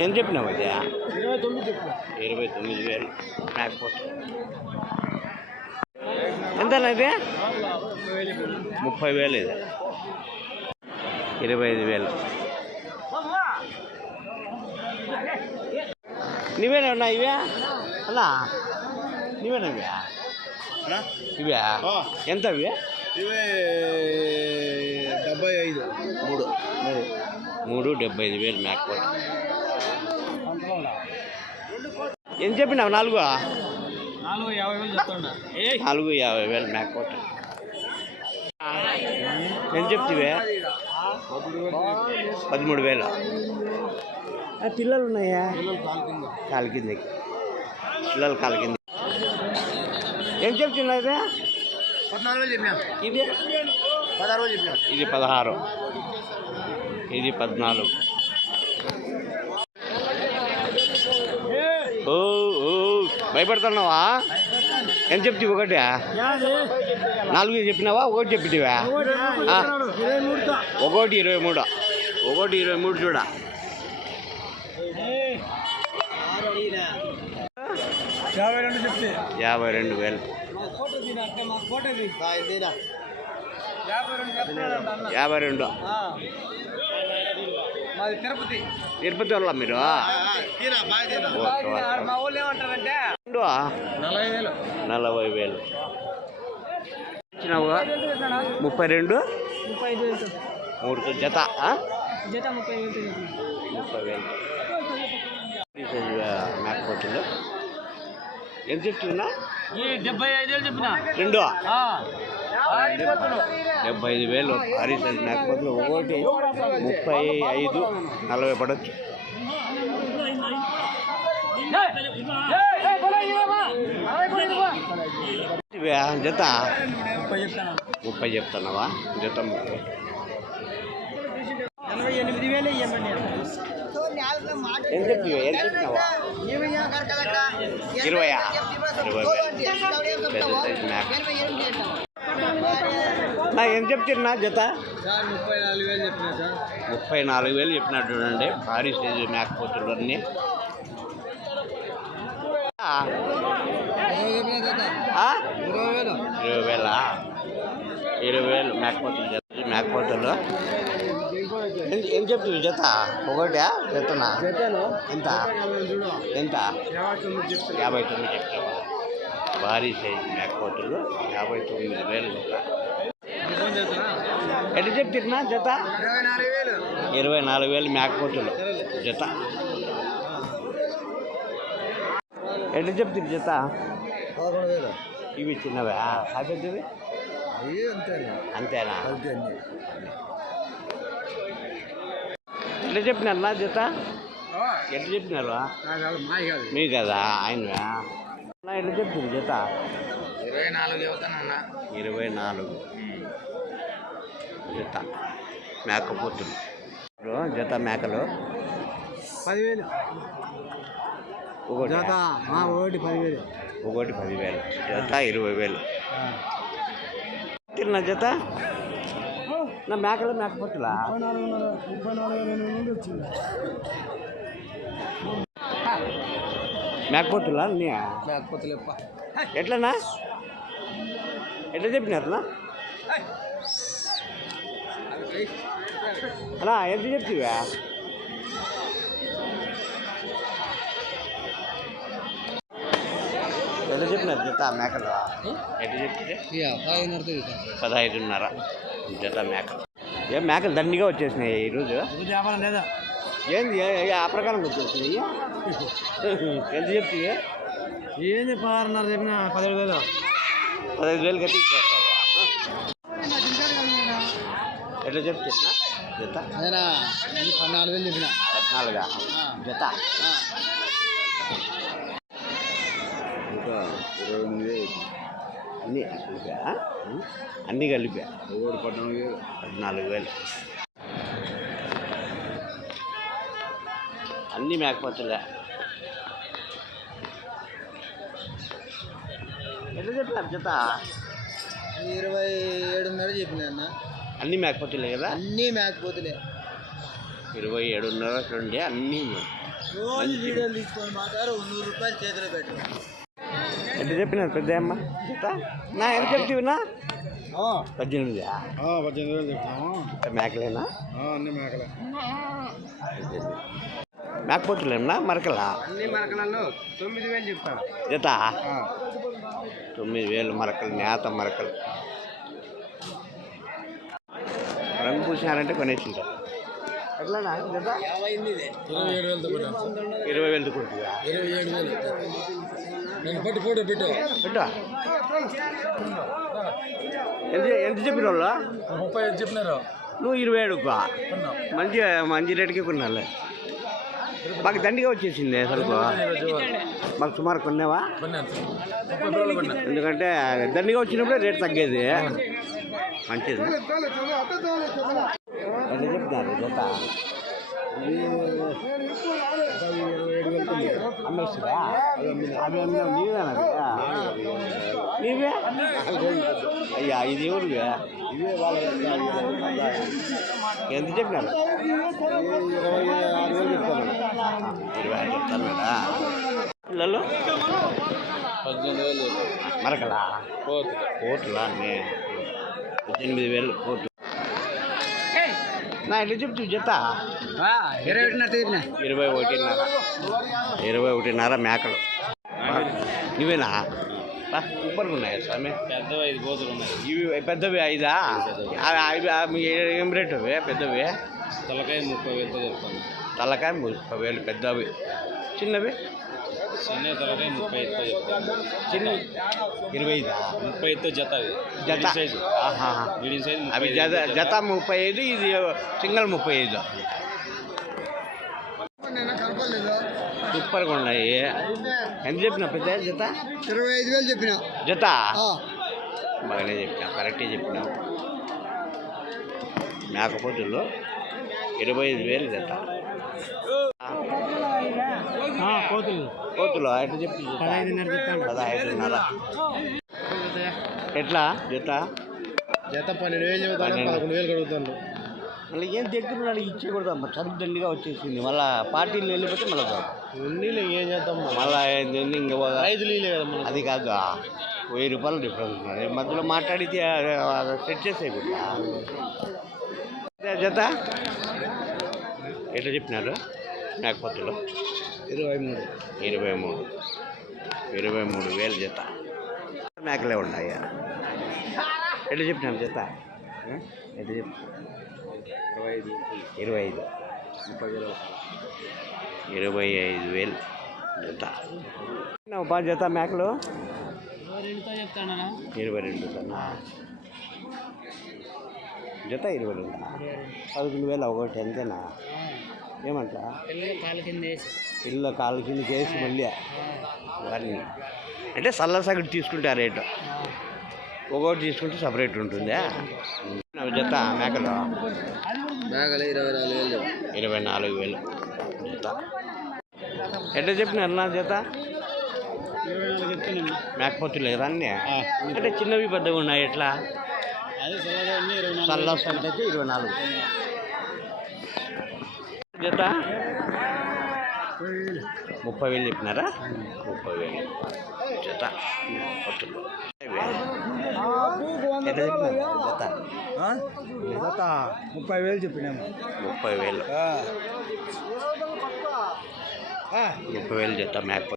ఎంత చెప్పినావు అది ఇరవై తొమ్మిది చెప్పు ఇరవై తొమ్మిది వేలు. మేకపోతే ఎంత ఇది? ముప్పై వేలు ఇది. ఇరవై ఐదు వేలు. నీవేనా ఉన్నా ఇవే? అన్నా నీవేనా ఇవే? ఇవే? ఎంత ఇవి? ఇవే డెబ్బై ఐదు. మూడు. మూడు మూడు డెబ్బై ఐదు వేలు మేకపోతే ఎంత చెప్పినావు? నాలుగు? నాలుగు యాభై వేలు చెప్తాడా. నాలుగు యాభై వేలు మేకపోతే ఎంత చెప్తివే? పదమూడు వేలు. పిల్లలు ఉన్నాయా? కాలు కిందకి పిల్లలు కాలు కింద. ఏం చెప్తున్నా ఇది? పద్నాలుగు వేలు చెప్పినా. ఇది? పదహారు ఇది పదహారు. ఇది పద్నాలుగు. భయపడుతున్నావా? ఎంత చెప్తి ఒకటి? నాలుగు చెప్పినావా? ఒకటి చెప్పిటివా? ఒకటి ఇరవై మూడు. ఒకటి ఇరవై మూడు చూడ. యాభై రెండు చెప్తే. యాభై రెండు వేలు. యాభై రెండు తిరుపతి. తిరుపతి వాళ్ళ మీరు? నలభై వేలు. ముప్పై రెండు? మూడు జత ఆ? జత ముప్పై వేలు. మేకపోతులు ఎంత చెప్తున్నా? ఈ డెబ్బై ఐదు వేలు చెప్పిన. రెండు డెబ్బై ఐదు వేలు. సైజు మేకపోతులు ఒకటి ముప్పై ఐదు నలభై పడవచ్చు ఇవే జత? ముప్పై చెప్తాను ముప్పై చెప్తున్నావా? జత ముప్పై. ఎనభై ఎనిమిది వేలు ఇవ్వండి ఎంత చెప్తివే ఎంత ఇరవయా? ఇరవై నా ఏం చెప్తున్నా జత? సార్ ముప్పై నాలుగు వేలు చెప్పిన సార్. ముప్పై నాలుగు వేలు చెప్పినట్టు చూడండి భారీ సైజు మేకపోతులు అన్నీ? ఇరవై వేలు ఇరవై వేలా ఇరవై వేలు మేకపోతులు? ఏం చెప్తుంది జత? ఒకటా? జతనా? ఎంత? ఎంత? యాభై తొమ్మిది చెప్తావా? భారీ సైజు మేకపోతులు. యాభై తొమ్మిది వేలు జత. ఎట్లా చెప్తున్నా జత? ఇరవై నాలుగు వేలు మేకపోతులు జత. ఎట్లా చెప్తుంది జత? పదకొండు వేలు. ఇవి చిన్నవా. అవి అంతే అంతేనా? ఎట్లా చెప్పినారు నా జత? ఎట్లా చెప్పినారు? మీ కదా? ఆయనవా? నా ఎట్లా చెప్తుంది జత? ఇరవై నాలుగు చెబుతానన్నా ఇరవై నాలుగు. జత మేకపోతులు. ఇప్పుడు జత మేకలు. పదివేలు. ఒకటి. ఒకటి పదివేలు. ఒకటి పదివేలు. జత ఇరవై వేలు తిన్న జత? నా మేకలు మేకపోతులా? మేకపోతులా అన్నీ లేకపోతే లేప్ప ఎట్లనా ఎట్లా చెప్పినారనా అన్నా ఎంత చెప్తివా? ఎట్లా చెప్పినారు? జత మేకలు? ఎట్లా చెప్తే పదహైదున్నర జత మేకలు. ఏం మేకలు దండిగా వచ్చేసినాయి ఈరోజు? వ్యాపారం లేదా? ఏంది ఆ ప్రకారం వచ్చేసినాయి? ఎంత చెప్తే? ఏంది పదహారున్నర చెప్పిన? పదిహేడు వేలు. పదహైదు వేలు కట్టి ఎట్లా చెప్తే? జత? అదేనా పద్నాలుగు వేలు చెప్పిన. పద్నాలుగా? జత? ఇరవై ఎనిమిది అన్నీ కలిపా? అన్నీ కలిపా? ఒకటి పద్నాలుగు వేలు. పద్నాలుగు వేలు. అన్నీ మేకపోతులే. ఎట్లా చెప్పినారు జత? ఇరవై ఏడున్నర చెప్పిన అన్న. అన్నీ మేకపోతులే కదా? అన్నీ మేకపోతులే. ఇరవై ఏడున్నర చూడండి అన్నీ. రోజు వీడియోలు తీసుకొని మాట్లాడు నూరు రూపాయలు చేతిలో పెట్టు. ఎంత చెప్పినారు పెద్ద అమ్మ జత నా ఎంత చెప్తివినా పద్దెనిమిది. పద్దెనిమిది వేలు చెప్తాము. మేకలేనా? అన్ని మేకలే. మేకపోతులేనా మరకలా? అన్ని తొమ్మిది వేలు చెప్తాను జత? తొమ్మిది వేలు మరకలు నేత మరకలు. రంగు పూసినారంటే కొనేసింటారు ఎట్లానా జత ఇరవై ఏడు వేలు ఇరవై ఏడు వేలు నేను పట్టి ఫోటో పెట్టు పెట్టా ఎంత ఎంత చెప్పిన వాళ్ళు ముప్పై ఐదు చెప్పినారు నువ్వు ఇరవై ఏడుకో మంచి మంచి రేటుకి కొన్నాలే. మాకు దండిగా వచ్చేసింది సరుకు మాకు సుమారు కొన్నావా? ఎందుకంటే దండిగా వచ్చినప్పుడే రేట్ తగ్గేది. మంచిది. ఎంత చెప్తున్నారు జత అమ్మేస్తుందా అవి అమ్మినా నీవేనా నీవే అయ్యా ఇది ఎవరివే ఎంత చెప్పినారు ఇరవై ఆరు చెప్తాను ఐదు కదా పిల్లలు పద్దెనిమిది వేలు మరకలా కోట్లా అన్నీ పద్దెనిమిది వేలు కోట్లు నా ఎట్లా చెప్తు. జత ఇరవై ఒకటిన్నర తీరినా? ఇరవై ఒకటిన్నర. ఇరవై ఒకటిన్నర మేకలు. ఇవేనా? బా, సూపర్గా ఉన్నాయి స్వామి? పెద్ద ఐదు కోతులు ఉన్నాయి. ఇవి పెద్దవి ఐదా? అవి ఏం రేటు అవి పెద్దవి? తలకాయ ముప్పై వేలతో చెప్తాను. తలకాయ ముప్పై వేలు పెద్దవి. చిన్నవి? చిన్న తలకాయ ముప్పై ఐదుతో చెప్తాను చిన్న ఇరవై ఐదా ముప్పై ఐదుతో జత జత సైజు ఆహా. మీడియం సైజు అవి జత జత ముప్పై ఐదు ఇది సింగల్ ముప్పై ఐదు సూపర్గా ఉన్నాయి ఎంత చెప్పిన పెద్ద జత ఇరవై ఐదు వేలు చెప్పిన జత బాగానే చెప్పినా కరెక్టే చెప్పినావు మేకపోతుల్లో ఇరవై ఐదు వేలు జత కోతులు. కోతులు ఎట్లా చెప్పి జత? పదహైదున్నర చెప్తాను. పదహైదున్నర. ఎట్లా? జత జత పన్నెండు వేలు పన్నెండు. పదకొండు వేలు కడుగుతాను. మళ్ళీ ఏం దగ్గర ఉన్నాడు ఇచ్చేకూడదు అమ్మ దండిగా వచ్చేసింది. మళ్ళీ పార్టీలు వెళ్ళిపోతే మళ్ళీ ఉన్నీళ్ళు ఏం చేద్దాం మళ్ళీ ఇంకా రైతులు. అది కాదు వెయ్యి రూపాయలు డిఫరెన్స్ ఉన్నది మధ్యలో మాట్లాడితే సెట్ చేసేయకుండా జత? ఎట్లా చెప్పినారు? మేకపోతులు ఇరవై మూడు. ఇరవై మూడు. ఇరవై మూడు వేలు జత. మేకలే ఉన్నాయా? ఎట్లా చెప్పినారు జత? ఎట్లా చెప్పి? ఇరవై ఐదు. ఇరవై ఐదు. ముప్పై వేలు ఇరవై ఐదు వేలు జత. బాగా జత మేకలు? ఇరవై రెండు కన్నా జత ఇరవై రెండు. పదకొండు వేలు ఒకటి ఎంతేనా ఏమంటా? కాలు కింద వేసి. ఇల్లు కాలు కింద చేసి మళ్ళీ వారిని అంటే సల్ల సగటు తీసుకుంటే ఆ రేటు. ఒకటి తీసుకుంటే సపరేట్ ఉంటుందా? జత మేకలు. మేకలు ఇరవై నాలుగు వేలు ఇరవై నాలుగు వేలు. జత. ఎట్లా చెప్పినారు నా జత? మేకపోతులు లేదా అన్నీ? అంటే చిన్నవి పెద్దవి ఉన్నాయి ఎట్లా? అన్ని ఇరవై నాలుగు. జత? ముప్పై వేలు చెప్పినారా? ముప్పై వేలు. జత. ముప్పై వేలు చెప్పినాము. ముప్పై వేలు. ముప్పై వేలు జత మేకపోతే